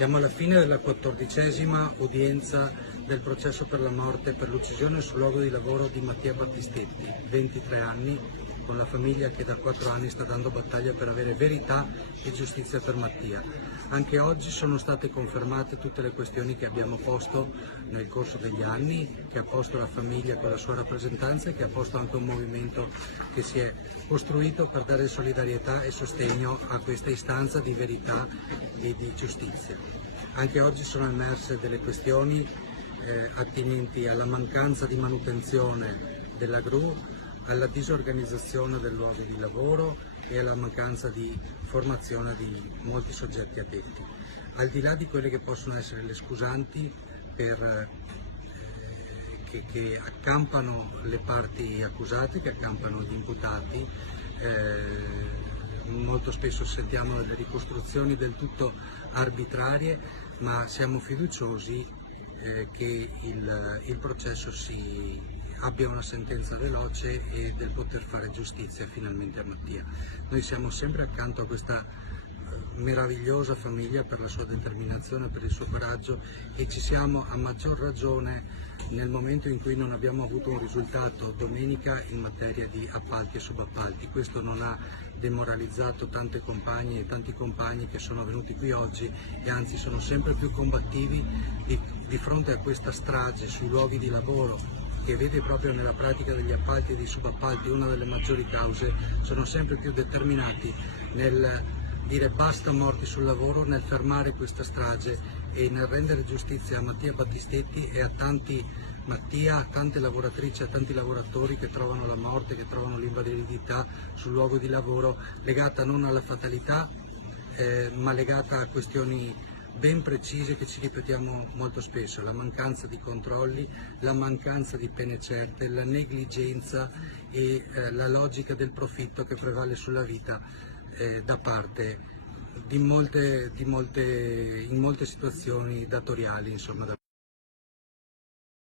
Siamo alla fine della 14ª udienza del processo per la morte per l'uccisione sul luogo di lavoro di Mattia Battistetti, 23 anni, con la famiglia che da 4 anni sta dando battaglia per avere verità e giustizia per Mattia. Anche oggi sono state confermate tutte le questioni che abbiamo posto nel corso degli anni, che ha posto la famiglia con la sua rappresentanza e che ha posto anche un movimento che si è costruito per dare solidarietà e sostegno a questa istanza di verità e di giustizia. Anche oggi sono emerse delle questioni attinenti alla mancanza di manutenzione della gru, alla disorganizzazione del luogo di lavoro e alla mancanza di formazione di molti soggetti addetti. Al di là di quelle che possono essere le scusanti che accampano le parti accusate, che accampano gli imputati, molto spesso sentiamo delle ricostruzioni del tutto arbitrarie, ma siamo fiduciosi che il processo abbia una sentenza veloce e del poter fare giustizia finalmente a Mattia. Noi siamo sempre accanto a questa meravigliosa famiglia per la sua determinazione, per il suo coraggio, e ci siamo a maggior ragione nel momento in cui non abbiamo avuto un risultato domenica in materia di appalti e subappalti. Questo non ha demoralizzato tante compagne e tanti compagni che sono venuti qui oggi e anzi sono sempre più combattivi di fronte a questa strage sui luoghi di lavoro che vede proprio nella pratica degli appalti e dei subappalti una delle maggiori cause. Sono sempre più determinati nel dire basta morti sul lavoro, nel fermare questa strage e nel rendere giustizia a Mattia Battistetti e a tanti Mattia, a tante lavoratrici, a tanti lavoratori che trovano la morte, che trovano l'invalidità sul luogo di lavoro legata non alla fatalità ma legata a questioni ben precise che ci ripetiamo molto spesso: la mancanza di controlli, la mancanza di pene certe, la negligenza e la logica del profitto che prevale sulla vita da parte in molte situazioni datoriali, insomma.